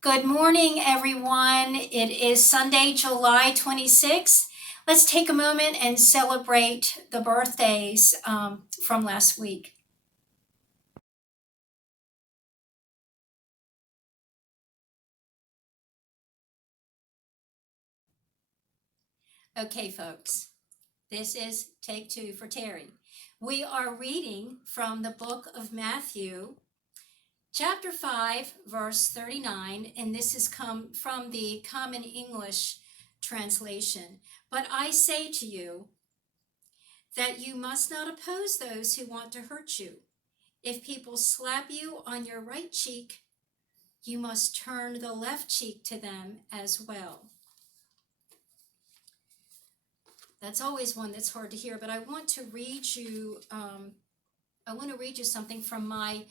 Good morning, everyone. It is Sunday, July 26th. Let's take a moment and celebrate the birthdays from last week. Okay, folks, this is take two for Terry. We are reading from the book of Matthew, chapter 5, verse 39, and this has come from the Common English translation. But I say to you that you must not oppose those who want to hurt you. If people slap you on your right cheek, you must turn the left cheek to them as well. That's always one that's hard to hear, but I want to read you. Something from my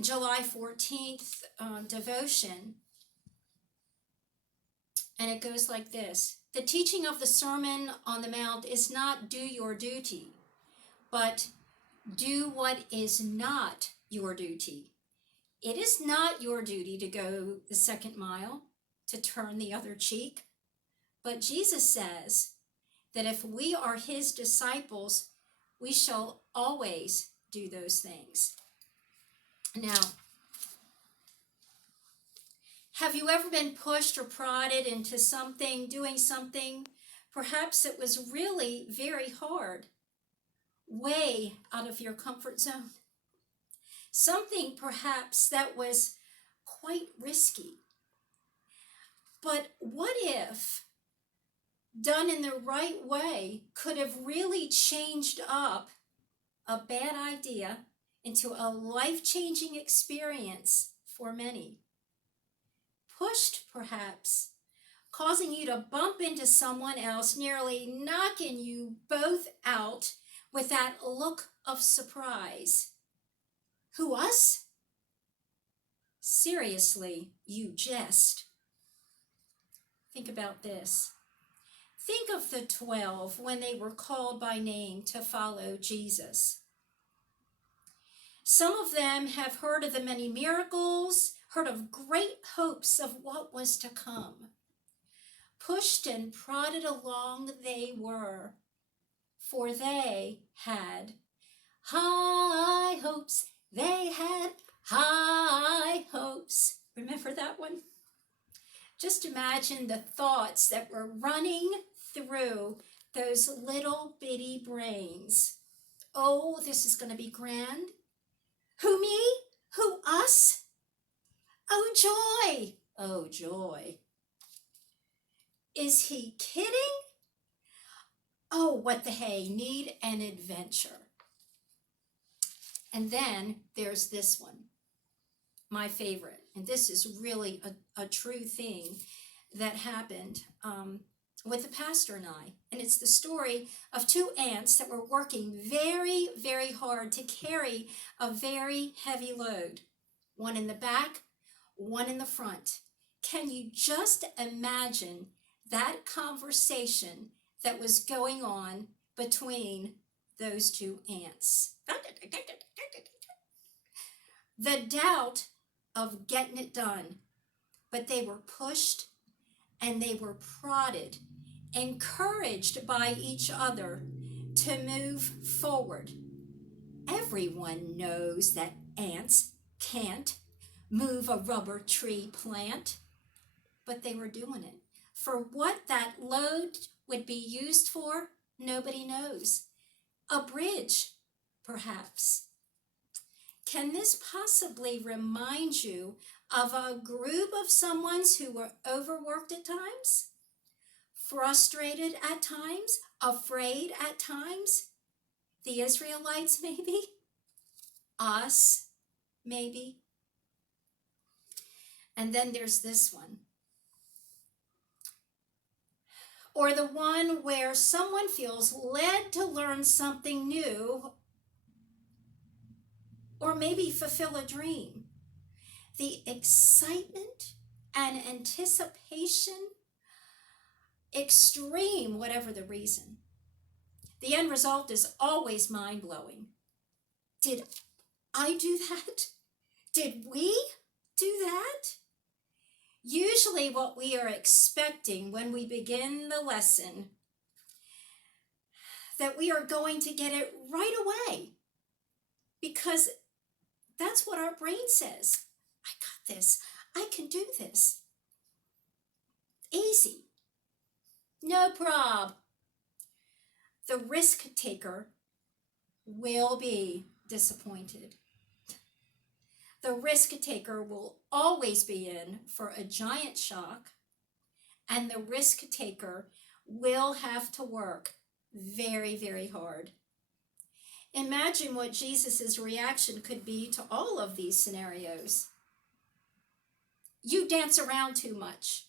July 14th devotion, and it goes like this: the teaching of the Sermon on the Mount is not do your duty, but do what is not your duty. It is not your duty to go the second mile, to turn the other cheek. But Jesus says that if we are his disciples, we shall always do those things. Now, have you ever been pushed or prodded into something, doing something? Perhaps it was really very hard, way out of your comfort zone. Something perhaps that was quite risky. But what if, done in the right way, could have really changed up a bad idea into a life-changing experience for many? Pushed, perhaps, causing you to bump into someone else, nearly knocking you both out with that look of surprise. Who, us? Seriously, you jest. Think about this. Think of the 12 when they were called by name to follow Jesus. Some of them have heard of the many miracles, heard of great hopes of what was to come. Pushed and prodded along they were, for they had high hopes. They had high hopes. Remember that one? Just imagine the thoughts that were running through those little bitty brains. Oh, this is going to be grand. Who, me? Who, us? Oh, joy. Oh, joy. Is he kidding? Oh, what the hey, need an adventure. And then there's this one, my favorite. And this is really a true thing that happened with the pastor and I. And it's the story of two ants that were working very, very hard to carry a very heavy load. One in the back, one in the front. Can you just imagine that conversation that was going on between those two ants? The doubt of getting it done, but they were pushed and they were prodded, encouraged by each other to move forward. Everyone knows that ants can't move a rubber tree plant, but they were doing it. For what that load would be used for, nobody knows. A bridge, perhaps. Can this possibly remind you of a group of someones who were overworked at times, frustrated at times, afraid at times? The Israelites, maybe? Us, maybe? And then there's this one. Or the one where someone feels led to learn something new, or maybe fulfill a dream. The excitement and anticipation, extreme, whatever the reason. The end result is always mind-blowing. Did I do that? Did we do that? usually what we are expecting when we begin the lesson, that we are going to get it right away, because that's what our brain says. I got this. I can do this. Easy. No prob. The risk taker will be disappointed. The risk taker will always be in for a giant shock, and the risk taker will have to work very, very hard. Imagine what Jesus' reaction could be to all of these scenarios. You dance around too much.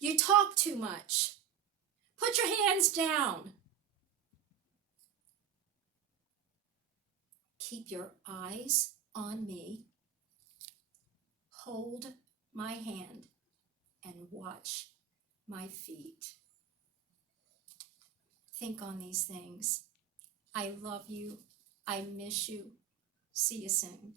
You talk too much. Put your hands down. Keep your eyes on me. Hold my hand and watch my feet. Think on these things. I love you. I miss you. See you soon.